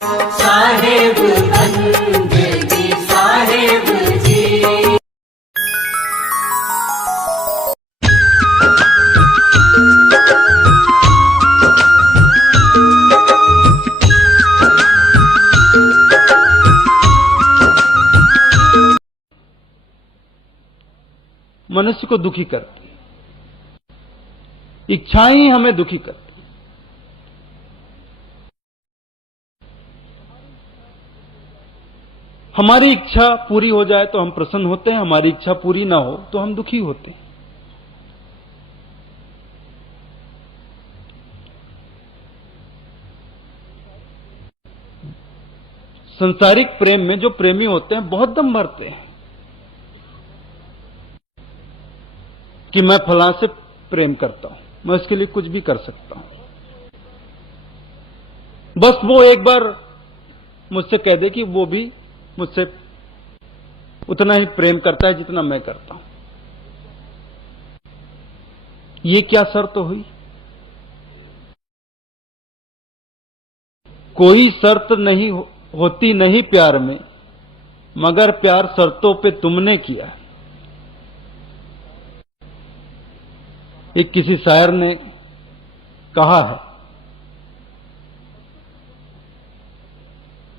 साहेब बंदगी साहेब जी। मनुष्य को दुखी करती है, इच्छाएं ही हमें दुखी करती है। हमारी इच्छा पूरी हो जाए तो हम प्रसन्न होते हैं, हमारी इच्छा पूरी ना हो तो हम दुखी होते हैं। संसारिक प्रेम में जो प्रेमी होते हैं बहुत दम भरते हैं कि मैं फलां से प्रेम करता हूं, मैं उसके लिए कुछ भी कर सकता हूं, बस वो एक बार मुझसे कह दे कि वो भी मुझसे उतना ही प्रेम करता है जितना मैं करता हूं। ये क्या शर्त हुई? कोई शर्त नहीं होती नहीं प्यार में, मगर प्यार शर्तों पे तुमने किया है। एक किसी शायर ने कहा है,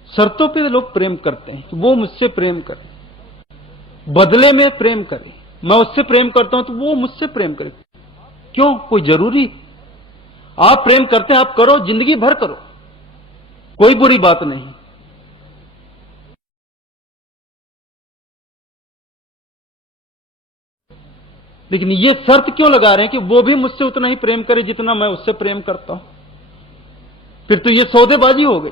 शर्तों पे लोग प्रेम करते हैं, वो मुझसे प्रेम करे, बदले में प्रेम करे, मैं उससे प्रेम करता हूं तो वो मुझसे प्रेम करे। क्यों? कोई जरूरी? आप प्रेम करते हैं, आप करो, जिंदगी भर करो, कोई बुरी बात नहीं। लेकिन ये शर्त क्यों लगा रहे हैं कि वो भी मुझसे उतना ही प्रेम करे जितना मैं उससे प्रेम करता हूं? फिर तो ये सौदेबाजी हो गई।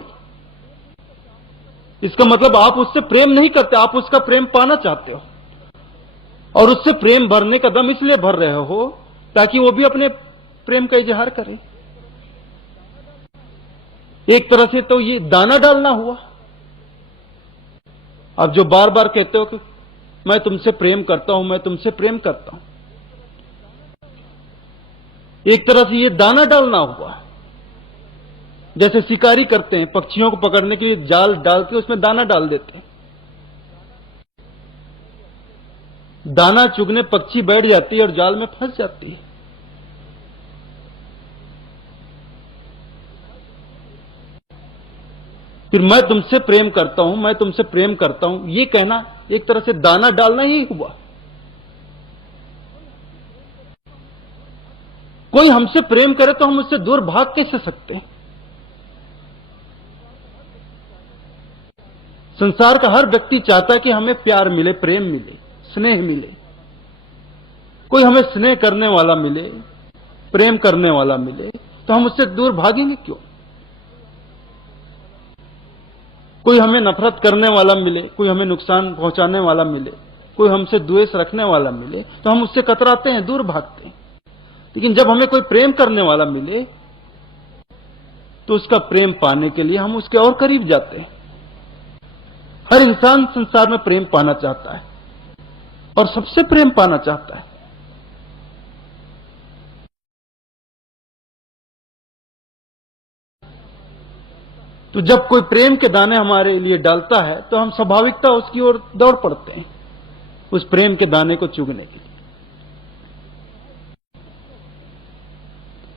इसका मतलब आप उससे प्रेम नहीं करते, आप उसका प्रेम पाना चाहते हो, और उससे प्रेम भरने का दम इसलिए भर रहे हो ताकि वो भी अपने प्रेम का इजहार करे। एक तरह से तो ये दाना डालना हुआ। अब जो बार बार कहते हो कि मैं तुमसे प्रेम करता हूं, मैं तुमसे प्रेम करता हूं, एक तरह से ये दाना डालना हुआ। जैसे शिकारी करते हैं, पक्षियों को पकड़ने के लिए जाल डाल के उसमें दाना डाल देते हैं, दाना चुगने पक्षी बैठ जाती है और जाल में फंस जाती है। फिर मैं तुमसे प्रेम करता हूं, मैं तुमसे प्रेम करता हूं, ये कहना एक तरह से दाना डालना ही हुआ। कोई हमसे प्रेम करे तो हम उससे दूर भाग कैसे सकते हैं? संसार का हर व्यक्ति चाहता है कि हमें प्यार मिले, प्रेम मिले, स्नेह मिले, कोई हमें स्नेह करने वाला मिले, प्रेम करने वाला मिले, तो हम उससे दूर भागेंगे क्यों? कोई हमें नफरत करने वाला मिले, कोई हमें नुकसान पहुंचाने वाला मिले, कोई हमसे द्वेष रखने वाला मिले, तो हम उससे कतराते हैं, दूर भागते हैं। लेकिन जब हमें कोई प्रेम करने वाला मिले तो उसका प्रेम पाने के लिए हम उसके और करीब जाते हैं। हर इंसान संसार में प्रेम पाना चाहता है और सबसे प्रेम पाना चाहता है। तो जब कोई प्रेम के दाने हमारे लिए डालता है तो हम स्वाभाविकता उसकी ओर दौड़ पड़ते हैं, उस प्रेम के दाने को चुगने के लिए।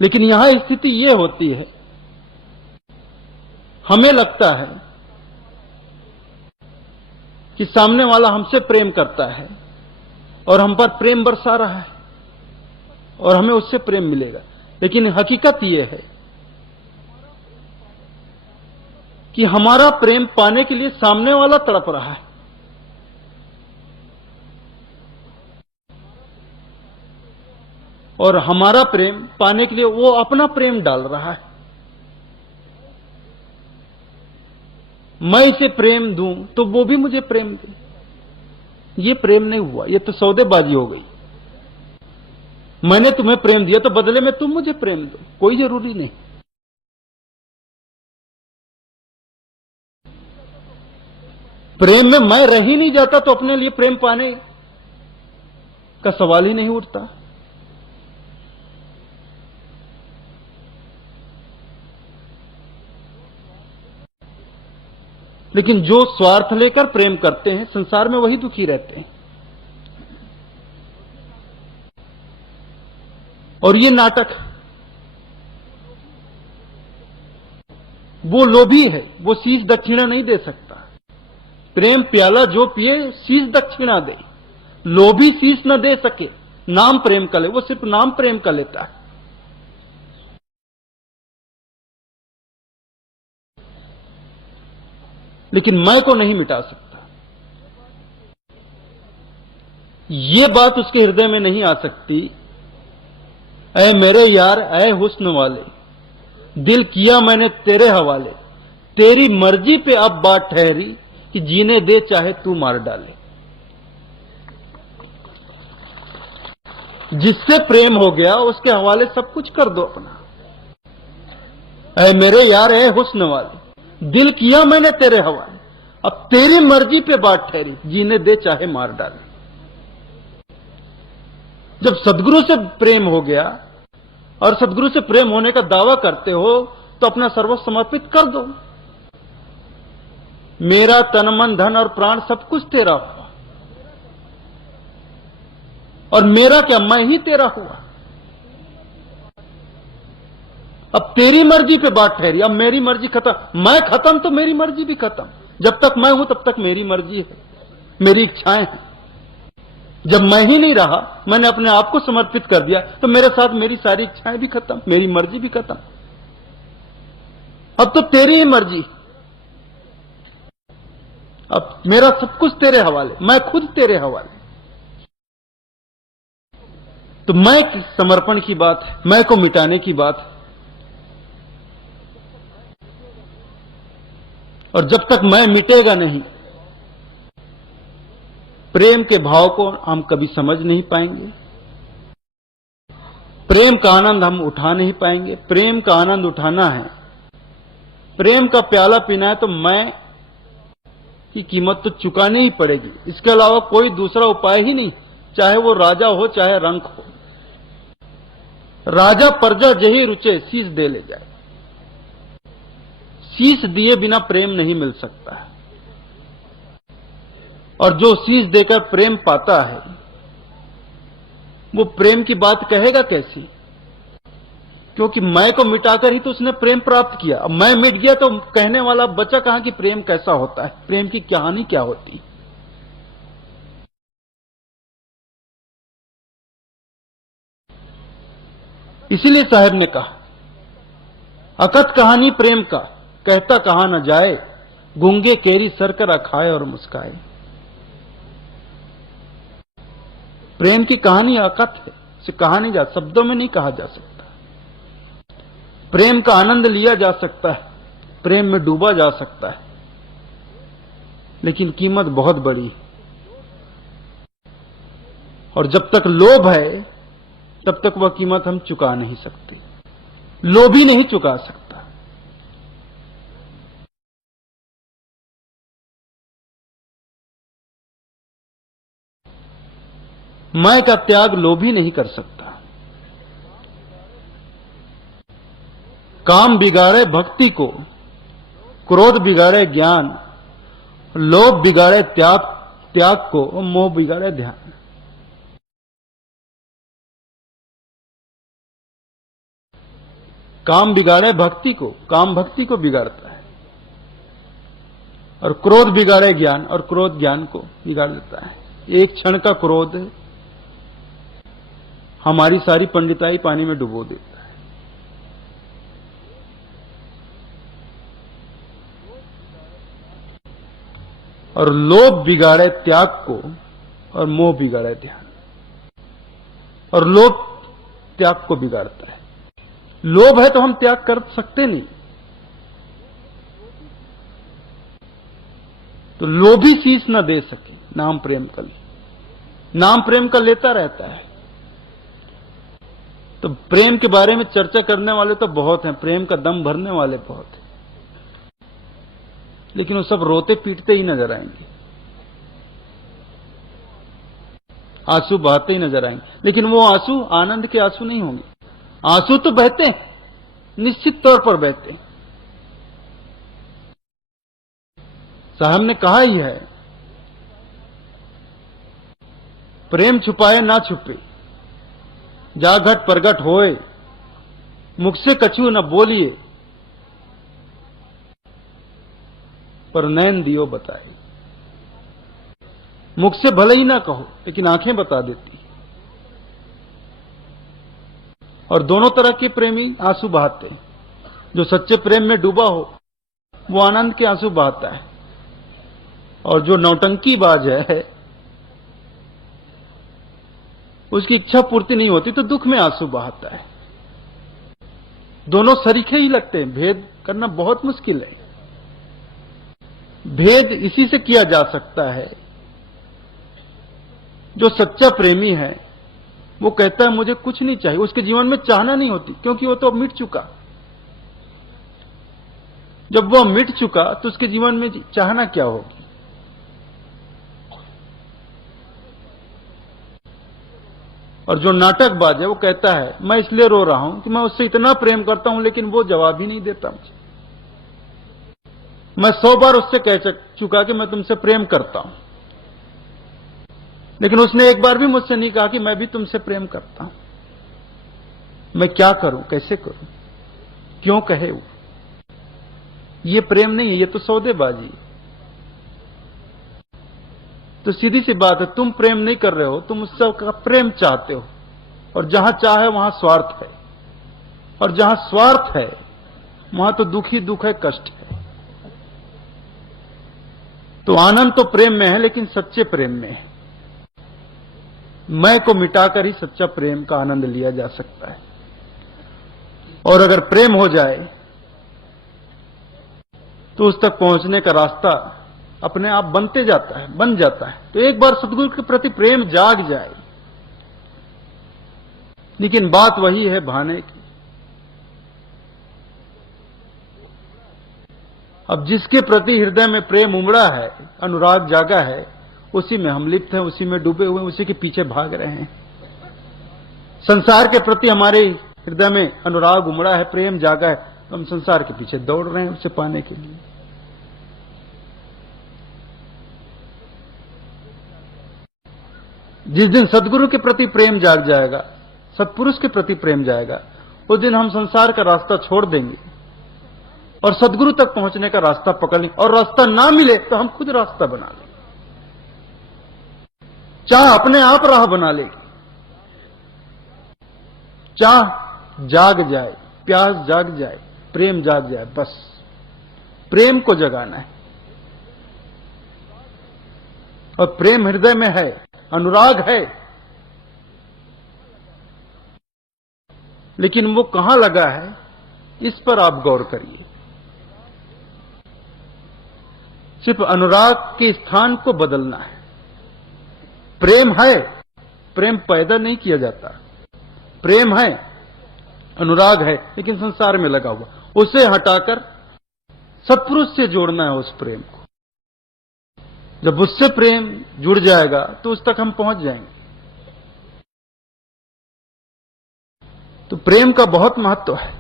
लेकिन यहां स्थिति यह होती है, हमें लगता है कि सामने वाला हमसे प्रेम करता है और हम पर प्रेम बरसा रहा है और हमें उससे प्रेम मिलेगा। लेकिन हकीकत यह है कि हमारा प्रेम पाने के लिए सामने वाला तड़प रहा है, और हमारा प्रेम पाने के लिए वो अपना प्रेम डाल रहा है। मैं इसे प्रेम दूं तो वो भी मुझे प्रेम दे। ये प्रेम नहीं हुआ, ये तो सौदेबाजी हो गई। मैंने तुम्हें प्रेम दिया तो बदले में तुम मुझे प्रेम दो, कोई जरूरी नहीं। प्रेम में मैं रह ही नहीं जाता तो अपने लिए प्रेम पाने का सवाल ही नहीं उठता। लेकिन जो स्वार्थ लेकर प्रेम करते हैं संसार में वही दुखी रहते हैं। और ये नाटक है। वो लोभी है, वो शीश दक्षिणा नहीं दे सकता। प्रेम प्याला जो पिए शीश दक्षिणा दे, लोभी शीश न दे सके। नाम प्रेम का ले, वो सिर्फ नाम प्रेम का लेता है। लेकिन मैं को नहीं मिटा सकता। ये बात उसके हृदय में नहीं आ सकती, ऐ मेरे यार ऐ हुस्न वाले, दिल किया मैंने तेरे हवाले, तेरी मर्जी पे अब बात ठहरी कि जीने दे चाहे तू मार डाले। जिससे प्रेम हो गया उसके हवाले सब कुछ कर दो अपना। ऐ मेरे यार ऐ हुस्न वाले, दिल किया मैंने तेरे हवाले, अब तेरी मर्जी पे बात ठहरी, जीने दे चाहे मार डाले। जब सदगुरु से प्रेम हो गया और सदगुरु से प्रेम होने का दावा करते हो तो अपना सर्वस्व समर्पित कर दो। मेरा तन मन धन और प्राण सब कुछ तेरा हुआ, और मेरा क्या मैं ही तेरा हुआ। अब तेरी मर्जी पे बात ठहरी, अब मेरी मर्जी खत्म। मैं खत्म तो मेरी मर्जी भी खत्म। जब तक मैं हूं तब तक मेरी मर्जी है, मेरी इच्छाएं हैं। जब मैं ही नहीं रहा, मैंने अपने आप को समर्पित कर दिया, तो मेरे साथ मेरी सारी इच्छाएं भी खत्म, मेरी मर्जी भी खत्म। अब तो तेरी ही मर्जी, अब मेरा सब कुछ तेरे हवाले, मैं खुद तेरे हवाले। तो मैं की समर्पण की बात है, मैं को मिटाने की बात है। और जब तक मैं मिटेगा नहीं, प्रेम के भाव को हम कभी समझ नहीं पाएंगे, प्रेम का आनंद हम उठा नहीं पाएंगे। प्रेम का आनंद उठाना है, प्रेम का प्याला पीना है, तो मैं की कीमत तो चुकानी ही पड़ेगी। इसके अलावा कोई दूसरा उपाय ही नहीं, चाहे वो राजा हो चाहे रंक हो। राजा प्रजा जही रुचे शीश दे ले जाए, शीश दिए बिना प्रेम नहीं मिल सकता है। और जो शीश देकर प्रेम पाता है वो प्रेम की बात कहेगा कैसी? क्योंकि मैं को मिटाकर ही तो उसने प्रेम प्राप्त किया। अब मैं मिट गया तो कहने वाला बचा कहां कि प्रेम कैसा होता है, प्रेम की कहानी क्या होती है। इसीलिए साहब ने कहा, अकथ कहानी प्रेम का कहता कहा न जाए, गूंगे केरी सरकरा खाए और मुस्काए। प्रेम की कहानी अकथ है, इसे कहा नहीं जा, शब्दों में नहीं कहा जा सकता। प्रेम का आनंद लिया जा सकता है, प्रेम में डूबा जा सकता है, लेकिन कीमत बहुत बड़ी है। और जब तक लोभ है तब तक वह कीमत हम चुका नहीं सकते, लोभी नहीं चुका सकता। मैं का त्याग लोभी नहीं कर सकता। काम बिगाड़े भक्ति को, क्रोध बिगाड़े ज्ञान, लोभ बिगाड़े त्याग को, मोह बिगाड़े ध्यान। काम बिगाड़े भक्ति को, काम भक्ति को बिगाड़ता है। और क्रोध बिगाड़े ज्ञान, और क्रोध ज्ञान को बिगाड़ देता है। एक क्षण का क्रोध हमारी सारी पंडिताई पानी में डुबो देता है। और लोभ बिगाड़े त्याग को, और मोह बिगाड़े ध्यान। और लोभ त्याग को बिगाड़ता है। लोभ है तो हम त्याग कर सकते नहीं, तो लोभी शीश न दे सके नाम प्रेम का ले, नाम प्रेम का लेता रहता है। तो प्रेम के बारे में चर्चा करने वाले तो बहुत हैं, प्रेम का दम भरने वाले बहुत हैं, लेकिन वो सब रोते पीटते ही नजर आएंगे, आंसू बहाते ही नजर आएंगे। लेकिन वो आंसू आनंद के आंसू नहीं होंगे। आंसू तो बहते हैं, निश्चित तौर पर बहते हैं, साहब ने कहा ही है, प्रेम छुपाए ना छुपे, जा घट प्रगट होए, मुख से कछु न बोलिए, पर नैन दियो बताए। मुख से भले ही ना कहो, लेकिन आंखें बता देती। और दोनों तरह के प्रेमी आंसू बहाते हैं। जो सच्चे प्रेम में डूबा हो वो आनंद के आंसू बहाता है, और जो नौटंकीबाज है उसकी इच्छा पूर्ति नहीं होती तो दुख में आंसू बहाता है। दोनों सरीखे ही लगते हैं, भेद करना बहुत मुश्किल है। भेद इसी से किया जा सकता है, जो सच्चा प्रेमी है वो कहता है मुझे कुछ नहीं चाहिए, उसके जीवन में चाहना नहीं होती, क्योंकि वो तो मिट चुका। जब वो मिट चुका तो उसके जीवन में चाहना क्या होगी। और जो नाटकबाज है वो कहता है मैं इसलिए रो रहा हूं कि मैं उससे इतना प्रेम करता हूं, लेकिन वो जवाब ही नहीं देता मुझे। मैं 100 बार उससे कह चुका कि मैं तुमसे प्रेम करता हूं, लेकिन उसने एक बार भी मुझसे नहीं कहा कि मैं भी तुमसे प्रेम करता हूं। मैं क्या करूं, कैसे करूं, क्यों कहे वो। ये प्रेम नहीं है, ये तो सौदेबाजी है। तो सीधी सी बात है, तुम प्रेम नहीं कर रहे हो, तुम उससे का प्रेम चाहते हो, और जहां चाह है वहां स्वार्थ है, और जहां स्वार्थ है वहां तो दुख ही दुख है, कष्ट है। तो आनंद तो प्रेम में है, लेकिन सच्चे प्रेम में है। मैं को मिटाकर ही सच्चा प्रेम का आनंद लिया जा सकता है। और अगर प्रेम हो जाए तो उस तक पहुंचने का रास्ता अपने आप बनते जाता है, बन जाता है। तो एक बार सदगुरु के प्रति प्रेम जाग जाए, लेकिन बात वही है भाने की। अब जिसके प्रति हृदय में प्रेम उमड़ा है, अनुराग जागा है, उसी में हम लिप्त हैं, उसी में डूबे हुए, उसी के पीछे भाग रहे हैं। संसार के प्रति हमारे हृदय में अनुराग उमड़ा है, प्रेम जागा है, तो हम संसार के पीछे दौड़ रहे हैं उसे पाने के लिए। जिस दिन सदगुरु के प्रति प्रेम जाग जाएगा, सत्पुरुष के प्रति प्रेम जाएगा, उस दिन हम संसार का रास्ता छोड़ देंगे और सदगुरु तक पहुंचने का रास्ता पकड़ लेंगे। और रास्ता ना मिले तो हम खुद रास्ता बना लेंगे, चाह अपने आप राह बना लेंगे। चाह जाग जाए, प्यास जाग जाए, प्रेम जाग जाए, बस प्रेम को जगाना है। और प्रेम हृदय में है, अनुराग है, लेकिन वो कहां लगा है इस पर आप गौर करिए। सिर्फ अनुराग के स्थान को बदलना है। प्रेम है, प्रेम पैदा नहीं किया जाता। प्रेम है, अनुराग है, लेकिन संसार में लगा हुआ, उसे हटाकर सत्पुरुष से जोड़ना है उस प्रेम को। जब उससे प्रेम जुड़ जाएगा तो उस तक हम पहुंच जाएंगे। तो प्रेम का बहुत महत्व है,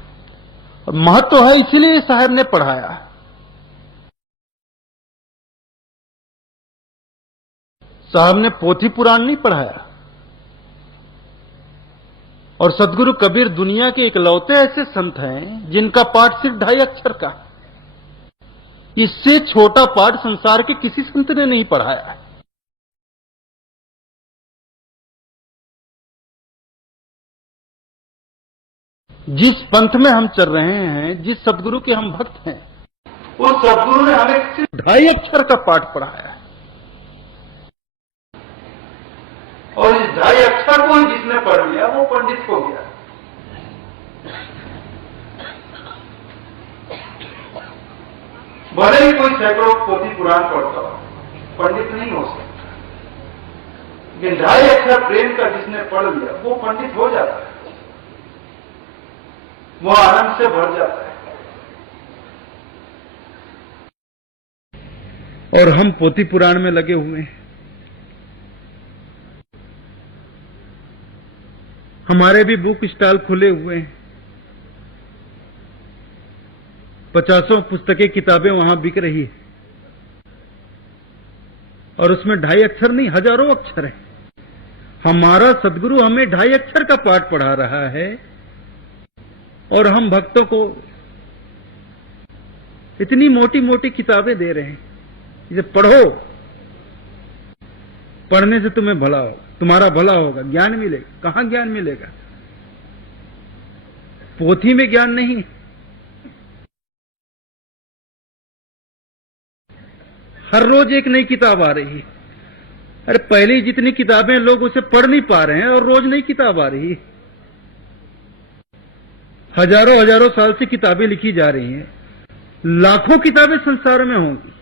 और महत्व है इसलिए साहब ने पढ़ाया। साहब ने पोथी पुराण नहीं पढ़ाया। और सदगुरु कबीर दुनिया के इकलौते ऐसे संत हैं जिनका पाठ सिर्फ 2.5 अक्षर का। इससे छोटा पाठ संसार के किसी संत ने नहीं पढ़ाया है। जिस पंथ में हम चल रहे हैं, जिस सदगुरु के हम भक्त हैं, उस सदगुरु ने हमें सिर्फ 2.5 अक्षर का पाठ पढ़ाया है। और इस 2.5 अक्षर को जिसने पढ़ लिया वो पंडित हो गया। भले ही कोई सैकड़ों पोथी पुराण पढ़ता हो, पंडित नहीं हो सकता। लेकिन 2.5 अक्षर प्रेम का जिसने पढ़ लिया वो पंडित हो जाता है, वो आनंद से भर जाता है। और हम पोथी पुराण में लगे हुए हैं। हमारे भी बुक स्टॉल खुले हुए हैं, 50 पुस्तकें किताबें वहां बिक रही है। और उसमें 2.5 अक्षर नहीं, हजारों अक्षर है। हमारा सदगुरु हमें 2.5 अक्षर का पाठ पढ़ा रहा है और हम भक्तों को इतनी मोटी मोटी किताबें दे रहे हैं। इसे पढ़ो, पढ़ने से तुम्हें भला होगा, तुम्हारा भला होगा, ज्ञान मिलेगा। कहां ज्ञान मिलेगा? पोथी में ज्ञान नहीं। हर रोज एक नई किताब आ रही है। अरे पहले जितनी किताबें लोग उसे पढ़ नहीं पा रहे हैं और रोज नई किताब आ रही है। हजारों हजारों साल से किताबें लिखी जा रही हैं, लाखों किताबें संसार में होंगी।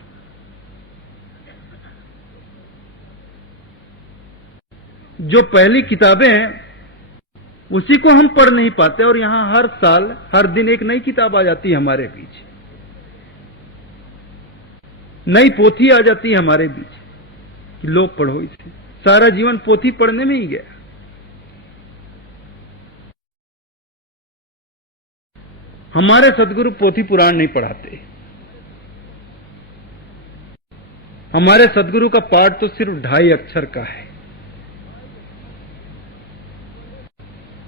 जो पहली किताबें हैं उसी को हम पढ़ नहीं पाते और यहां हर साल हर दिन एक नई किताब आ जाती है हमारे बीच, नई पोथी आ जाती है हमारे बीच कि लोग पढ़ो इसे। सारा जीवन पोथी पढ़ने में ही गया। हमारे सदगुरु पोथी पुराण नहीं पढ़ाते। हमारे सदगुरु का पाठ तो सिर्फ 2.5 अक्षर का है।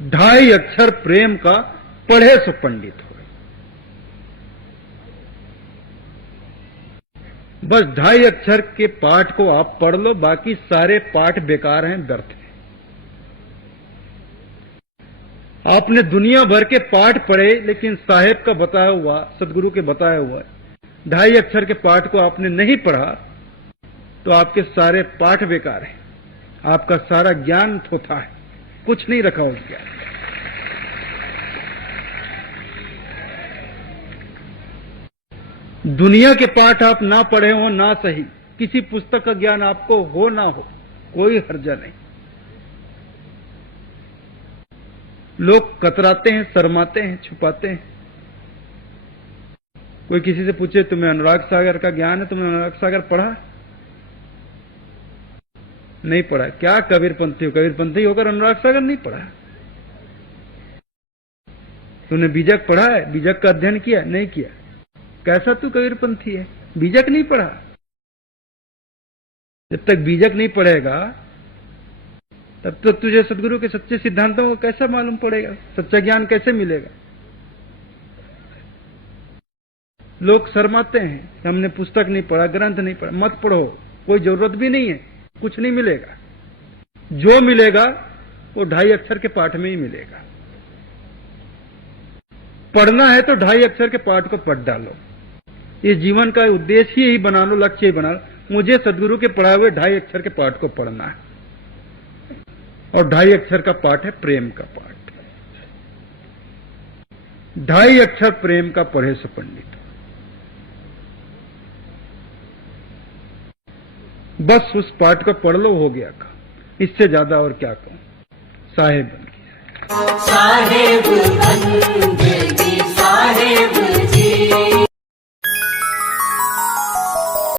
2.5 अक्षर प्रेम का, पढ़े सो पंडित हो। बस 2.5 अक्षर के पाठ को आप पढ़ लो, बाकी सारे पाठ बेकार हैं, व्यर्थ हैं। आपने दुनिया भर के पाठ पढ़े लेकिन साहेब का बताया हुआ, सदगुरु के बताया हुआ 2.5 अक्षर के पाठ को आपने नहीं पढ़ा तो आपके सारे पाठ बेकार हैं। आपका सारा ज्ञान थोथा है, कुछ नहीं रखा उस ज्ञान। दुनिया के पाठ आप ना पढ़े हो ना सही, किसी पुस्तक का ज्ञान आपको हो ना हो, कोई हर्जा नहीं। लोग कतराते हैं, शर्माते हैं, छुपाते हैं। कोई किसी से पूछे तुम्हें अनुराग सागर का ज्ञान है, तुमने अनुराग सागर पढ़ा? नहीं पढ़ा। क्या कबीरपंथी हो? कबीरपंथी होकर अनुराग सागर नहीं पढ़ा। तुमने बीजक पढ़ा है? बीजक का अध्ययन किया? नहीं किया। कैसा तू कबीरपंथी है? बीजक नहीं पढ़ा। जब तक बीजक नहीं पढ़ेगा तब तक तुझे सदगुरु के सच्चे सिद्धांतों को कैसा मालूम पड़ेगा, सच्चा ज्ञान कैसे मिलेगा? लोग शर्माते हैं, हमने पुस्तक नहीं पढ़ा, ग्रंथ नहीं पढ़ा। मत पढ़ो, कोई जरूरत भी नहीं है, कुछ नहीं मिलेगा। जो मिलेगा वो 2.5 अक्षर के पाठ में ही मिलेगा। पढ़ना है तो 2.5 अक्षर के पाठ को पढ़ डालो। ये जीवन का उद्देश्य ही बना लो, लक्ष्य ही बना लो, मुझे सदगुरु के पढ़ाए हुए 2.5 अक्षर के पाठ को पढ़ना है। और 2.5 अक्षर का पाठ है प्रेम का पाठ। 2.5 अक्षर प्रेम का पढ़े सो पंडित। बस उस पाठ को पढ़ लो, हो गया काम। इससे ज्यादा और क्या कहूं। साहेब साहेब